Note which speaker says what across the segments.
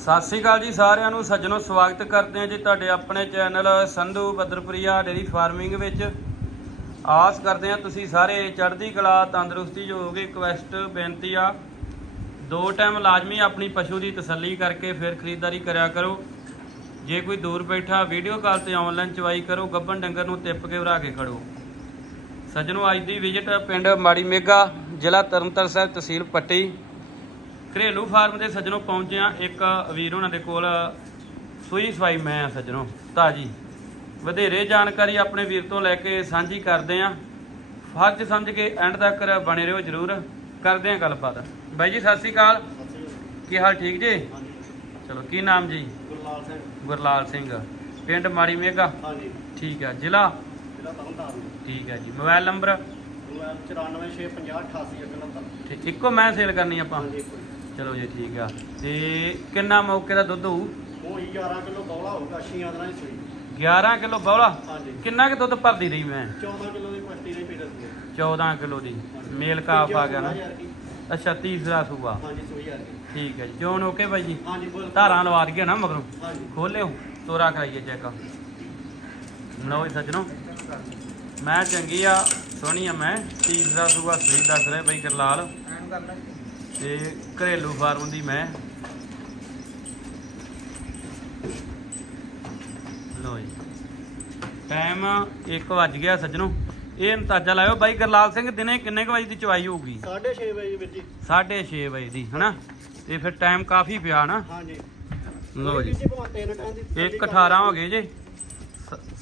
Speaker 1: ਸਤਿ ਸ਼੍ਰੀ ਅਕਾਲ ਜੀ ਸਾਰਿਆਂ ਨੂੰ, ਸੱਜਣੋ ਸਵਾਗਤ ਕਰਦੇ ਹਾਂ ਜੀ ਤੁਹਾਡੇ ਆਪਣੇ channel Sandhu Badarpriya dairy farming ਵਿੱਚ। ਆਸ ਕਰਦੇ ਹਾਂ ਤੁਸੀਂ ਸਾਰੇ ਚੜ੍ਹਦੀ ਕਲਾ, ਤੰਦਰੁਸਤੀ ਜੋ ਹੋਗੇ ਰਿਕਵੈਸਟ ਬੇਨਤੀ ਆ। ਦੋ ਟਾਈਮ ਲਾਜ਼ਮੀ ਆਪਣੀ ਪਸ਼ੂ ਦੀ ਤਸੱਲੀ ਕਰਕੇ ਫਿਰ ਖਰੀਦਦਾਰੀ ਕਰਿਆ ਕਰੋ। ਜੇ ਕੋਈ ਦੂਰ ਬੈਠਾ ਵੀਡੀਓ ਕਾਲ ਤੇ ਆਨਲਾਈਨ ਚਵਾਈ ਕਰੋ ਗੱਬਨ ਡੰਗਰ ਨੂੰ ਟਿੱਪ ਕੇ ਭਰਾ ਕੇ ਖੜੋ। ਸੱਜਣੋ, ਅੱਜ ਦੀ ਵਿਜ਼ਿਟ ਪਿੰਡ ਮਾੜੀ ਮੇਗਾ, ਜ਼ਿਲ੍ਹਾ ਤਰਨਤਾਰਨ ਸਾਹਿਬ, ਤਹਿਸੀਲ ਪੱਟੀ। ਘਰੇਲੂ ਫਾਰਮ ਦੇ ਸੱਜਣੋਂ ਪਹੁੰਚੇ ਆ ਇੱਕ ਵੀਰ ਉਹਨਾਂ ਦੇ ਕੋਲ ਸੂਈ ਸਵਾਈ ਮੈਂ ਆ ਸੱਜਣੋਂ। ਤਾਜੀ ਵਧੇਰੇ ਜਾਣਕਾਰੀ ਆਪਣੇ ਵੀਰ ਤੋਂ ਲੈ ਕੇ ਸਾਂਝੀ ਕਰਦੇ ਆ ਫਰਜ਼ ਸਮਝ ਕੇ ਐਂਡ ਤੱਕ ਬਣੇ ਰਹੋ ਜਰੂਰ। ਕਰਦੇ ਆ ਗੱਲਬਾਤ। ਬਾਈ ਜੀ ਸਤਿ ਸ਼੍ਰੀ ਅਕਾਲ। ਕੀ ਹਾਲ ਠੀਕ ਜੀ? ਚਲੋ ਕੀ ਨਾਮ ਜੀ?
Speaker 2: ਗੁਰਲਾਲ ਸਿੰਘ।
Speaker 1: ਗੁਰਲਾਲ ਸਿੰਘ। ਪਿੰਡ ਮਾੜੀ ਮੇਗਾ?
Speaker 2: ਹਾਂਜੀ।
Speaker 1: ਠੀਕ ਆ ਜ਼ਿਲ੍ਹਾ?
Speaker 2: ਜ਼ਿਲ੍ਹਾ ਤਰਨਤਾਰਨ।
Speaker 1: ਠੀਕ ਹੈ ਜੀ। Mobile number?
Speaker 2: ਮੋਬਾਈਲ 9465088199
Speaker 1: ਠੀਕ ਇੱਕੋ ਮੈਂ ਸੇਲ ਕਰਨੀ ਆਪਾਂ?
Speaker 2: ਹਾਂਜੀ
Speaker 1: ਚਲੋ ਜੀ ਠੀਕ ਆ। ਤੇ ਕਿੰਨਾ ਮੌਕੇ ਦਾ ਦੁੱਧ ਹੋਊ?
Speaker 2: ਉਹ ਹੀ 11 ਕਿਲੋ ਬੌਲਾ ਹੋਊਗਾ ਛੀਆਂ ਦਿਨਾਂ ਦੀ ਸੂਈ।
Speaker 1: 11 ਕਿਲੋ ਬੌਲਾ?
Speaker 2: ਹਾਂਜੀ।
Speaker 1: ਕਿੰਨਾ ਕਿ ਦੁੱਧ ਭਰਦੀ ਰਹੀ ਮੈਂ?
Speaker 2: 14 ਕਿਲੋ ਦੀ ਪੱਟੀ ਦੇ ਪੀੜ ਸੀ
Speaker 1: 14 ਕਿਲੋ ਦੀ। ਮੇਲ ਕਾਫ ਆ ਗਿਆ ਨਾ। ਅੱਛਾ ਤੀਸਰਾ ਸੂਆ।
Speaker 2: ਹਾਂਜੀ ਸੂਈ ਆ ਗਈ।
Speaker 1: ਠੀਕ ਹੈ ਜੀ। ਜੋਨ ਓਕੇ ਬਾਈ ਜੀ?
Speaker 2: ਹਾਂਜੀ ਬੋਲ
Speaker 1: ਧਾਰਾਂ ਲਵਾ ਦਈਏ ਨਾ ਮਗਰੋਂ।
Speaker 2: ਹਾਂਜੀ।
Speaker 1: ਖੋਲਿਓ। ਤੋਰਾ ਕਰਾਈਏ ਚੈੱਕ। ਲਓ ਜੀ ਸੱਜਣੋ। ਮੈਂ ਚੰਗੀ ਆ ਸੋਹਣੀ ਆ ਮੈਂ। ਤੀਸਰਾ ਸੂਆ ਸਹੀ ਦੱਸ ਰਿਹਾ ਬਾਈ ਕਰਲਾਲ। ਤੇ ਘਰੇਲੂ ਫਾਰਮ ਦੀ ਮੈਂ ਲਓ ਜੀ। ਟਾਈਮ 1 ਵੱਜ ਗਿਆ ਸੱਜਣੋ। ਇਹ ਅੰਦਾਜ਼ਾ ਲਾਇਓ ਬਾਈ ਗਰਲਾਲ ਸਿੰਘ ਦਿਨੇ ਕਿੰਨੇ ਕੁ ਵਜੇ ਦੀ ਚਵਾਈ ਹੋਊਗੀ?
Speaker 2: 6:30 ਵਜੇ ਵੀਰ ਜੀ।
Speaker 1: 6:30 ਵਜੇ ਦੀ ਹਨਾ? ਤੇ ਫਿਰ ਟਾਈਮ ਕਾਫੀ ਪਿਆ ਨਾ
Speaker 2: ਹਾਂਜੀ।
Speaker 1: ਲਓ ਜੀ।
Speaker 2: ਵੀਰ ਭਾਵੇਂ ਤਿੰਨ ਟਾਈਮ ਦੀ
Speaker 1: ਇੱਕ 18 ਹੋ ਗਏ ਜੇ।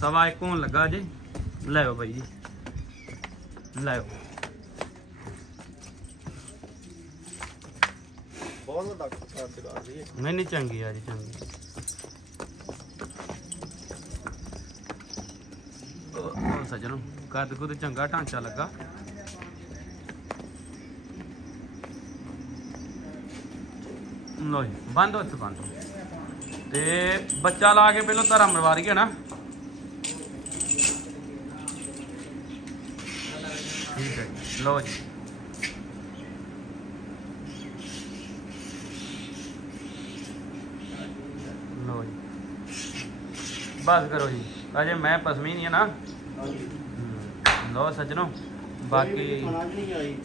Speaker 1: ਸਵਾ ਇੱਕ ਹੋਣ ਲੱਗਾ ਜੇ। ਲੈਓ ਬਾਈ ਜੀ। ਲੈਓ
Speaker 2: ਬਹੁਤ ਵੱਡਾ ਕਾਰਜਕਾਰ ਜੀ। ਇਹ।
Speaker 1: ਨਹੀਂ ਨਹੀਂ, ਚੰਗੀ ਆ ਜੀ, ਚੰਗੀ। ਉਹ ਉਹ ਕੱਦ ਕੁਦ ਚੰਗਾ, ਢਾਂਚਾ ਲੱਗਾ। ਲੋ ਜੀ, ਬੰਦ ਹੋ ਬੰਦ। ਤੇ ਬੱਚਾ ਲਾ ਕੇ ਪਹਿਲਾਂ ਧਰਮ ਮਰਵਾ ਰਹੀ ਹੈ ਨਾ। ਠੀਕ ਹੈ ਲੋ ਜੀ ਲੋ ਜੀ ਬਸ ਕਰੋ ਜੀ। ਅਜੇ ਮੈਂ ਪਸਮੀ ਨਹੀਂ ਹੈ ਨਾ। ਹਮ, ਲਓ ਸੱਜਣੋ ਬਾਕੀ
Speaker 2: ਵੀ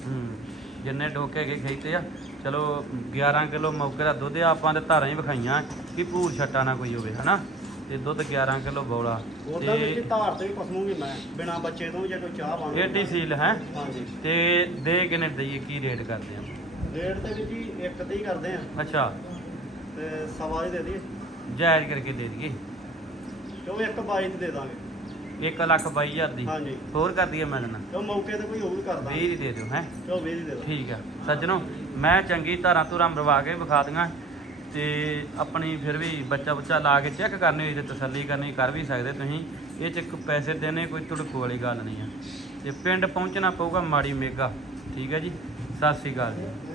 Speaker 1: ਹਮ, ਜਿੰਨੇ ਡੋਕੇ ਕੇ ਖੇਤੇ ਆ ਚਲੋ 11 ਕਿਲੋ ਮੌਕੇ ਦਾ ਦੁੱਧ ਆ ਆਪਾਂ ਤੇ ਧਾਰਾਂ ਹੀ ਵਿਖਾਈਆਂ ਕਿ ਭੂਰ ਛੱਟਾ ਨਾ ਕੋਈ ਹੋਵੇ ਹਨਾ? ਤੇ ਦੁੱਧ 11 ਕਿਲੋ ਬੌਲਾ।
Speaker 2: ਉਹਦਾ
Speaker 1: ਤੇ
Speaker 2: ਧਾਰ ਤੇ ਵੀ ਪਸਮੂਗੀ ਮੈਂ ਬਿਨਾ ਬੱਚੇ ਤੋਂ ਜੇ ਕੋਈ ਚਾਹ ਪਾਣੀ
Speaker 1: ਏਡੀ ਸੀਲ ਹੈ।
Speaker 2: ਹਾਂਜੀ।
Speaker 1: ਤੇ ਦੇ ਕਿਨੇ ਦਈਏ ਕੀ ਰੇਟ ਕਰਦੇ ਆ?
Speaker 2: ਰੇਟ ਤੇ ਵੀ ਜੀ ਇੱਕ ਤੇ ਹੀ ਕਰਦੇ ਆ।
Speaker 1: ਅੱਛਾ।
Speaker 2: ਤੇ ਸਵਾ ਦੀ ਦੇ ਦਈਏ।
Speaker 1: ਜਾਇਜ਼ ਕਰਕੇ ਦੇ ਦਈਏ।
Speaker 2: ਦੇ ਦਾਂਗੇ।
Speaker 1: 1 ਲੱਖ 22 ਹਜ਼ਾਰ ਦੀ।
Speaker 2: ਹਾਂਜੀ।
Speaker 1: ਹੋਰ ਕਰ ਦਈਏ ਮੈਂ ਲੈਣਾ
Speaker 2: ਕਿਉਂ ਮੌਕੇ ਤੇ ਕੋਈ ਹੋਰ ਕਰ
Speaker 1: 20
Speaker 2: ਦਾਂਗੇ
Speaker 1: ਦੀ ਦੇ ਦਿਓ ਹੈ?
Speaker 2: ਕਿਉਂ 20 ਦੀ ਦੇ ਦਾਂਗੇ।
Speaker 1: ਠੀਕ ਆ। ਸੱਜਣੋ ਮੈਂ ਚੰਗੀ ਧਾਰਾਂ ਧੁਰਾਂ ਮਰਵਾ ਕੇ ਵਿਖਾ ਦੀਆਂ। ਤੇ ਆਪਣੀ ਫਿਰ ਵੀ ਬੱਚਾ ਬੱਚਾ ਲਾ ਕੇ ਚੈੱਕ ਕਰਨੀ ਹੋਈ ਤੇ ਤਸੱਲੀ ਕਰਨੀ ਕਰ ਵੀ ਸਕਦੇ ਤੁਸੀਂ। ਇਹ ਚ ਇੱਕ ਪੈਸੇ ਦੇਣੇ ਕੋਈ ਤੁੜਕੂ ਵਾਲੀ ਗੱਲ ਨਹੀਂ ਆ। ਤੇ ਪਿੰਡ ਪਹੁੰਚਣਾ ਪਊਗਾ ਮਾੜੀ ਮੇਗਾ। ਠੀਕ ਹੈ ਜੀ? ਸਤਿ ਸ੍ਰੀ ਅਕਾਲ ਜੀ।